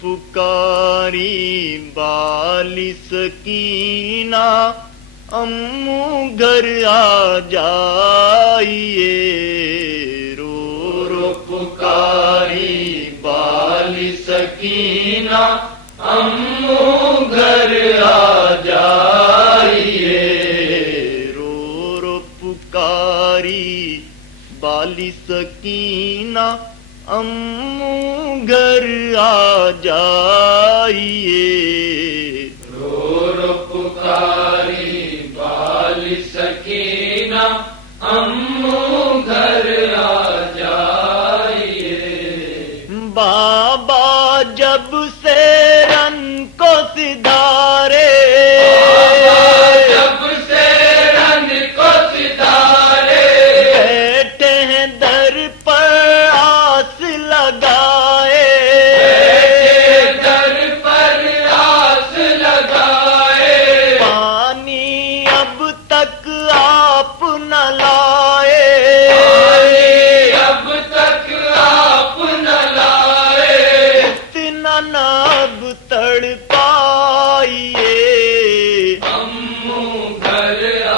پکاری بالی سکینہ امو گھر آ جائیے، رو رو پکاری بالی سکینہ امو گھر آ جائیے، رو رو پکاری بالی سکینہ امو گھر آ جائیے، رو رو پکاری بالی سکینہ امو گھر آ جائیے۔ بابا جب سے رن کو سدھارے، جب سے رن کو سدھارے، بیٹھے ہیں در پر آس لگائے، بیٹھے در پر آس لگائے، پانی اب تک آپ نہ لائے، پانی اب تک آپ نہ لائے، اتنا نہ اب تڑ پائیے، امو گھر آ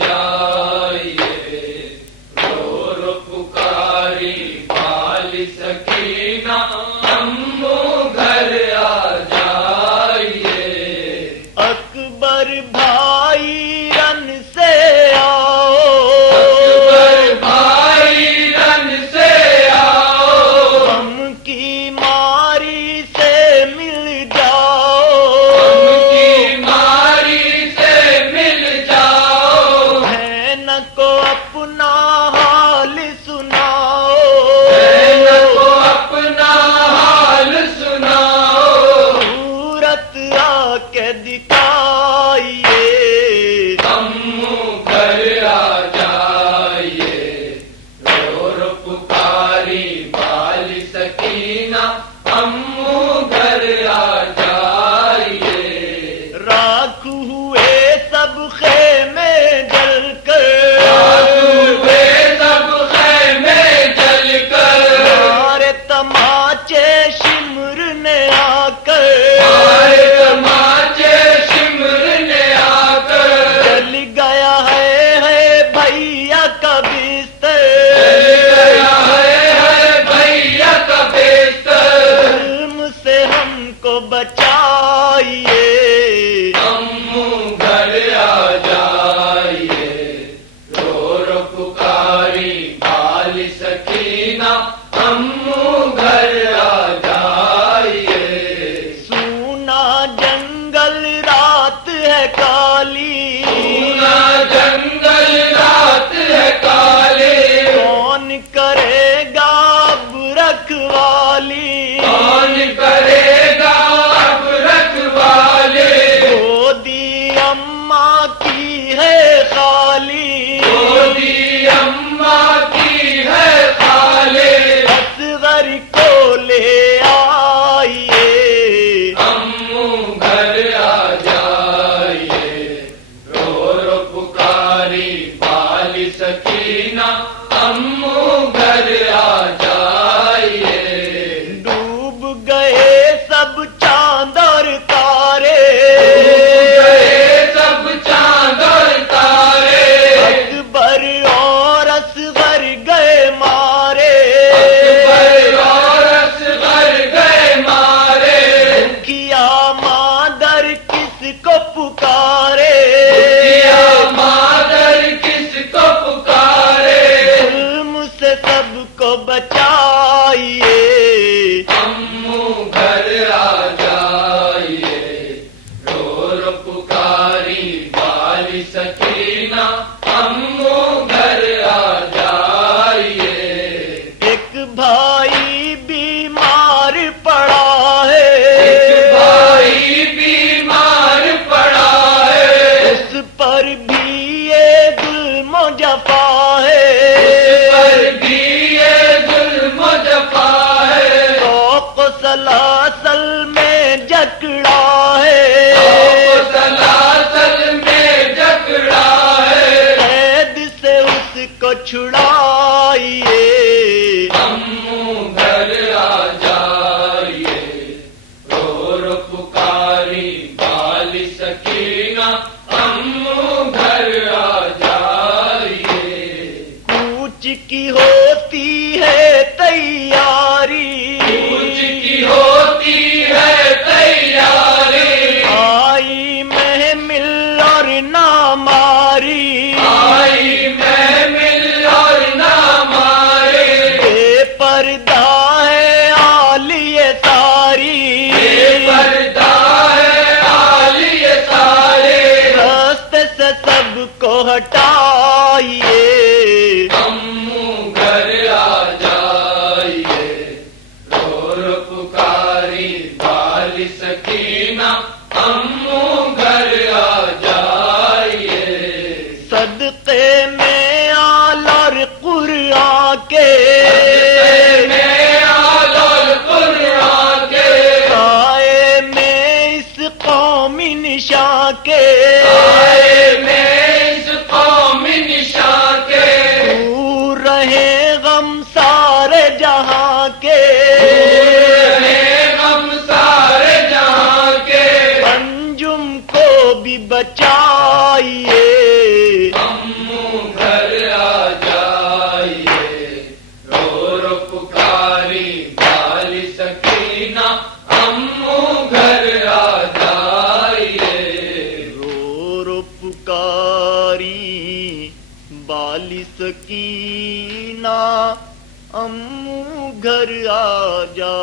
جائیے، رو رو پکاری بالی سکینہ امو گھر آ جائیے۔ اکبر بھائی رن سے آؤ، اکبر بھائی رن سے آؤ، غم کی ماری سے مل جاؤ، غم کی ماری سے مل جاؤ، بہن کو اپنا حال سناؤ، بہن کو اپنا حال سناؤ، صورت آ کے دکھائیے، امو گھر آ جائیے، رو رو پکاری بالی سکینہ امو گھر آ جائیے۔ راکھ ہوئے سب خیمے جل کر، ہوئے سب خیمے جل کر، مارے تماچے شمر نے آ کر، مارے تماچے شمر نے آ کر، جل گیا ہے بھیا کا بستر، جل گیا ہے بھیا کا بستر، ظلم سے ہم کو بچائیے، امو گھر آ جائیے، رو رو پکاری بالی سکینہ امو گھر آ جائیے۔ سونا جنگل رات ہے کالی، سونا جنگل رات ہے کالی، کون کرے گا اب رکھوالی، کون کرے گا اب رکھوالی، گودی اماں کی ہے خالی، گودی اماں کی ہے خالی، اصغر کو لے آئیے، امو گھر آ جائیے، رو رو پکاری بالی سکینہ امو گھر آ جائیے۔ ڈوب گئے سب چاند اور تارے، گئے سب چاند اور تارے، اکبر اور اصغر گئے مارے، اکبر اور اصغر گئے مارے، کیا مادر کس کو پکارے، کیا مادر کس کو پکارے، ظلم سے سب کو بچائیے، امو گھر آ جائیے، رو رو پکاری بالی سکینہ امو گھر آ جائیے۔ ایک بھائی بیمار پڑا ایک ہے، بھائی بیمار پڑا ہے، اس پر بھی یہ ظلم و جفا ہے، اس پر بھی یہ ظلم و جفا ہے، شوق سلاسل میں جکڑا ہے، سلاسل میں جکڑا ہے، قید سے اس کو چھڑائیے، امو گھر آ جائیے، ہٹائیے، امو گھر آ جائیے، رو رو پکاری والی سکینہ، امو گھر آ جائیے، صدقے میں آل اور قرآن کے، میں آل اور قرآن کے، سائے میں اس قومی نشاں کے، آئے میں اس قوم نشاں کے، دور رہے غم سارے جہاں کے، ہم سارے جہاں کے، انجم کو بھی بچائیے، امو گھر آ جائیے، رو رو پکاری والی سکینہ، امو گھر آ جائیے، رو رو پکاری بالی سکینہ، امو گھر آ جا